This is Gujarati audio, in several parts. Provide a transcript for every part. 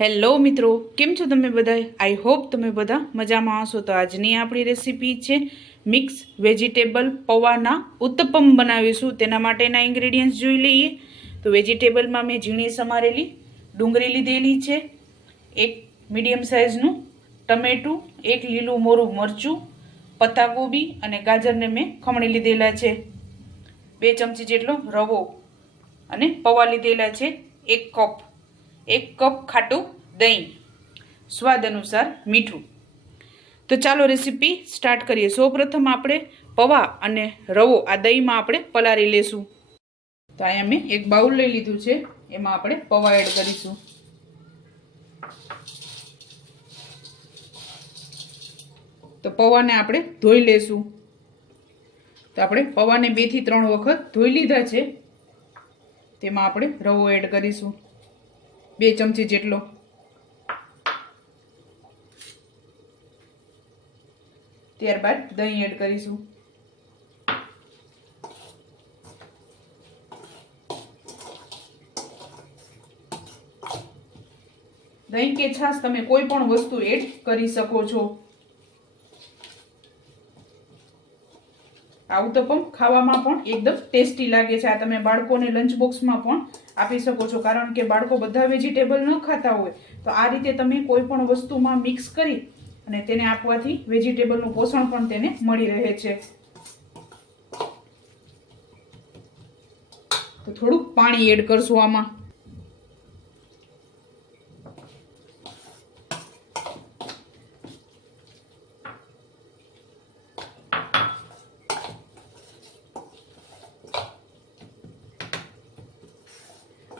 હેલો મિત્રો, કેમ છો તમે બધા? આઈ હોપ તમે બધા મજામાં હશો. તો આજની આપણી રેસીપી છે મિક્સ વેજીટેબલ પૌવાના ઉત્તપમ બનાવીશું. તેના માટેના ઇન્ગ્રેડિયન્ટ્સ જોઈ લઈએ. તો વેજીટેબલમાં મેં ઝીણી સમારેલી ડુંગળી લીધેલી છે, એક મીડિયમ સાઇઝનું ટમેટું, એક લીલું મોરું મરચું, પત્તાકોબી અને ગાજરને મેં ખમણી લીધેલા છે, 2 ચમચી જેટલો રવો અને પૌવા લીધેલા છે, 1 કપ ખાટું દહીં, સ્વાદ અનુસાર મીઠું. તો ચાલો રેસીપી સ્ટાર્ટ કરીએ. સૌપ્રથમ આપણે પૌવા અને રવો આ દહીંમાં આપણે પલાળી લેશું. તો અહીંયા મેં એક બાઉલ લઈ લીધું છે, એમાં આપણે પૌવા એડ કરીશું. તો પૌવાને આપણે ધોઈ લેશું. તો આપણે પૌવાને 2 થી 3 વખત ધોઈ લીધા છે. તેમાં આપણે રવો એડ કરીશું, 2 ચમચી જેટલો. ત્યારબાદ દહીં એડ કરીશું. દહીં કે છાશ તમે કોઈ પણ વસ્તુ એડ કરી શકો છો. આ ઉત્તપમ ખાવામાં પણ એકદમ ટેસ્ટી લાગે છે. આ તમે બાળકોને લંચ બોક્સમાં પણ આપી શકો છો, કારણ કે બાળકો બધા વેજીટેબલ ન ખાતા હોય. તો આ રીતે તમે કોઈ પણ વસ્તુમાં મિક્સ કરી અને તેને આપવાથી વેજીટેબલનું પોષણ પણ તેને મળી રહે છે. તો થોડુંક પાણી એડ કરશું આમાં.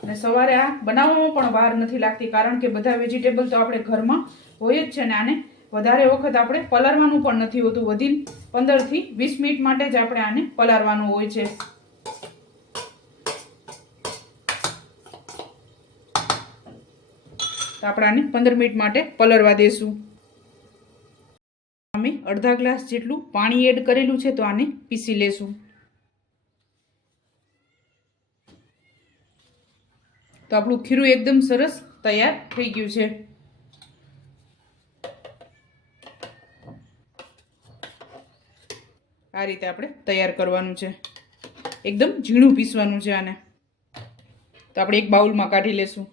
અને સવારે આ બનાવવામાં પણ વાર નથી લાગતી, કારણ કે બધા વેજીટેબલ તો આપણે ઘરમાં હોય જ છે ને આને વધારે વખત આપણે પલાળવાનું પણ નથી હોતું. વધીને 15 થી 20 મિનિટ માટે જ આપણે આને પલાળવાનું હોય છે. તો આપણે આને 15 મિનિટ માટે પલાળવા દેશું. અમે અડધા ગ્લાસ જેટલું પાણી એડ કરેલું છે, તો આને પીસી લેશું. તો આપણું ખીરું એકદમ સરસ તૈયાર થઈ ગયું છે. આ રીતે આપણે તૈયાર કરવાનું છે, એકદમ ઝીણું પીસવાનું છે આને. તો આપણે એક બાઉલમાં કાઢી લેશું.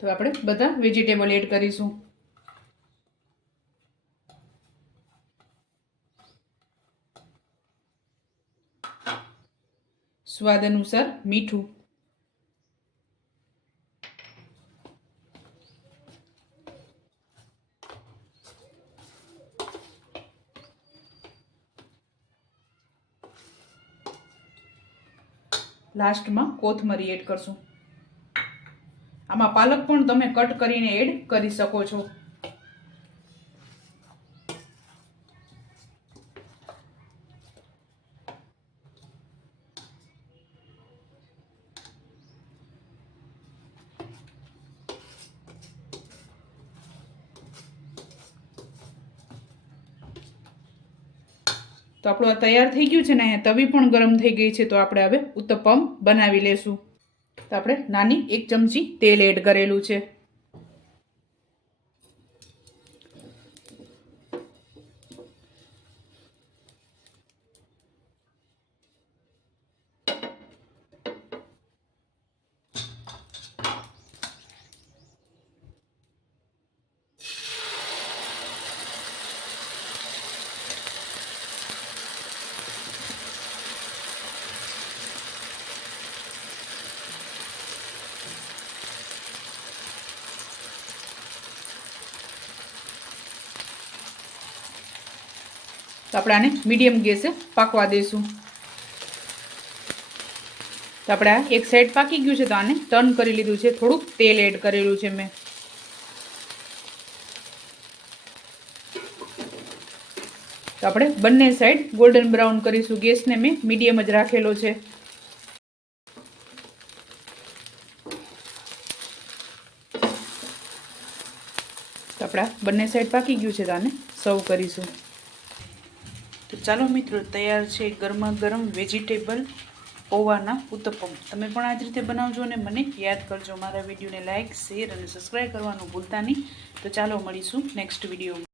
તો આપણે બધા વેજીટેબલ એડ કરીશું. સ્વાદ અનુસાર મીઠું. લાસ્ટમાં કોથમરી એડ કરશું. આમાં પાલક પણ તમે કટ કરીને એડ કરી શકો છો. તો આપણું આ તૈયાર થઈ ગયું છે ને. અહીંયા તવી પણ ગરમ થઈ ગઈ છે. તો આપણે હવે ઉત્તપમ બનાવી લેશું. તો આપણે નાની 1 ચમચી તેલ એડ કરેલું છે. તો આપણે આને મીડિયમ ગેસે પાકવા દઈશું. તો આપણે આ એક સાઈડ પાકી ગયું છે, તો આને ટર્ન કરી લીધું છે. થોડુંક તેલ એડ કરેલું છે મેં. તો આપણે બંને સાઈડ ગોલ્ડન બ્રાઉન કરીશું. ગેસને મેં મીડિયમ જ રાખેલો છે. તો આપણા બંને સાઈડ પાકી ગયું છે તો આને સર્વ કરીશું. તો ચાલો મિત્રો, તૈયાર છે ગરમા ગરમ વેજીટેબલ પૌવાના ઉત્તપમ. તમે પણ આ જ રીતે બનાવજો અને મને યાદ કરજો. મારા વિડીયોને લાઇક, શેર અને સબસ્ક્રાઈબ કરવાનું ભૂલતા નહીં. તો ચાલો મળીશું નેક્સ્ટ વિડીયોમાં.